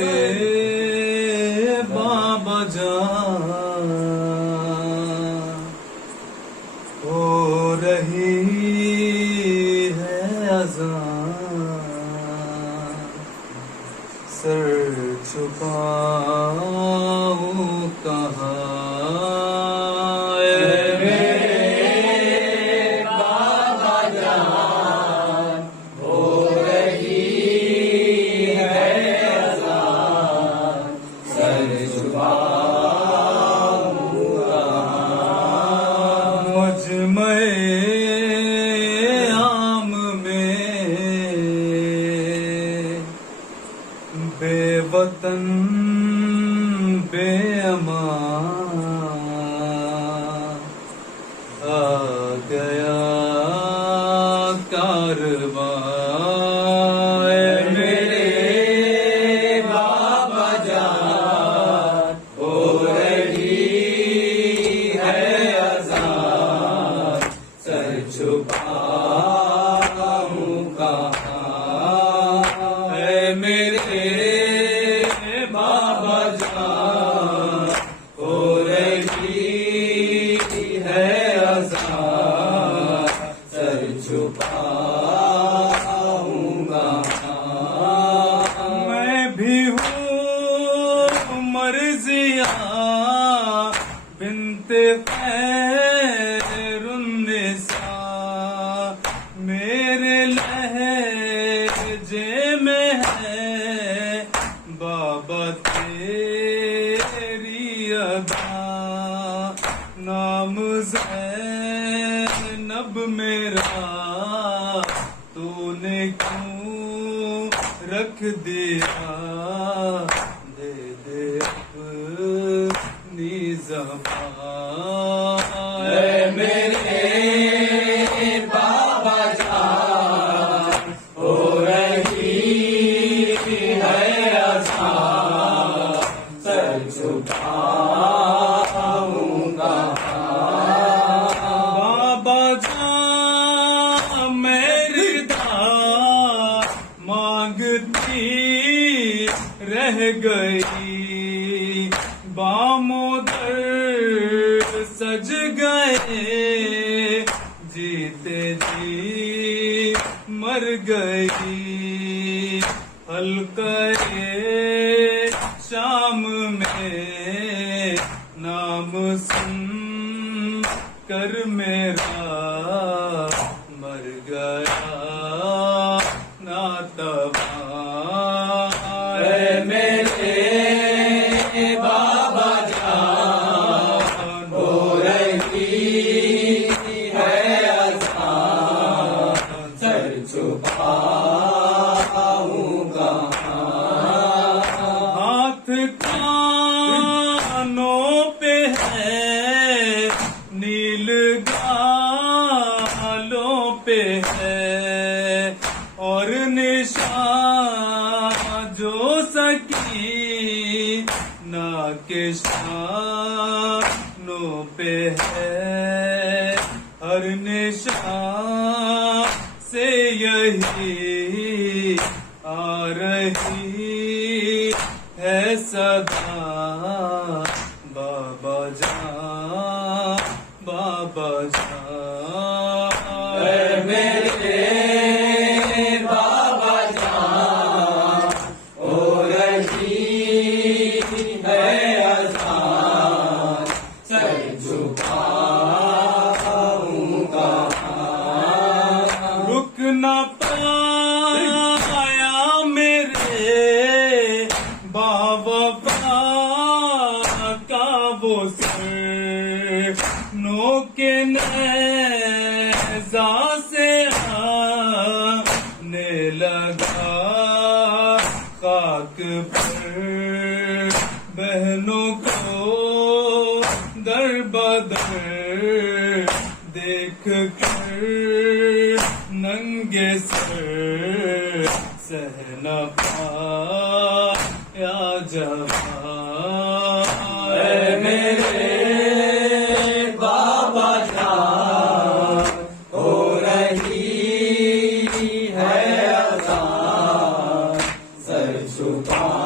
मेरे बाबा जान हो रही है अज़ान, सर छुपाऊं कहाँ आम में बेवतन बेअमान आ गया कारवां मेरे बाबा जान हो रही है अज़ान, सर छुपाऊं कहाँ है मेरे बाबा जान हो रही है अज़ान, सर छुपाऊं कहाँ। मैं भी हूँ मर्ज़िया बिन्ते खैरुन्निसा, मेरे लहजे में है बाबा तेरी अदा, नाम ज़ैनब मेरा तूने क्यों रख दिया, दे दे अपनी ज़बान मेरे बाबा जान हो रही है अज़ान, सर छुपाऊं कहाँ। बाबा जान मेरी दाद मांगती रह गई, बामोदर सज गए, जीते जी मर गई, हल्क़े शाम में नाम सुन कर मेरा मर गया नातवां मेरे बाबा जान हो रही है अज़ान, सर छुपाऊं कहाँ। हाथ कानों पे है नील गालों पे है, और निशान जो सकी ना के शानों पे है, हर निशान से यही आ रही है सदा, बाबा जान बाबा जान मेरे बाबा जान हो रही है अज़ान, सर छुपाऊं कहाँ। रुक न पाया मेरे बाबा का वो सर, नोके नेज़ा से आने लगा खाक पर, बहनों को दर बदर देख कर नंगे सर सह न पाया जवान मेरे बाबा जान हो रही है अज़ान, छुपा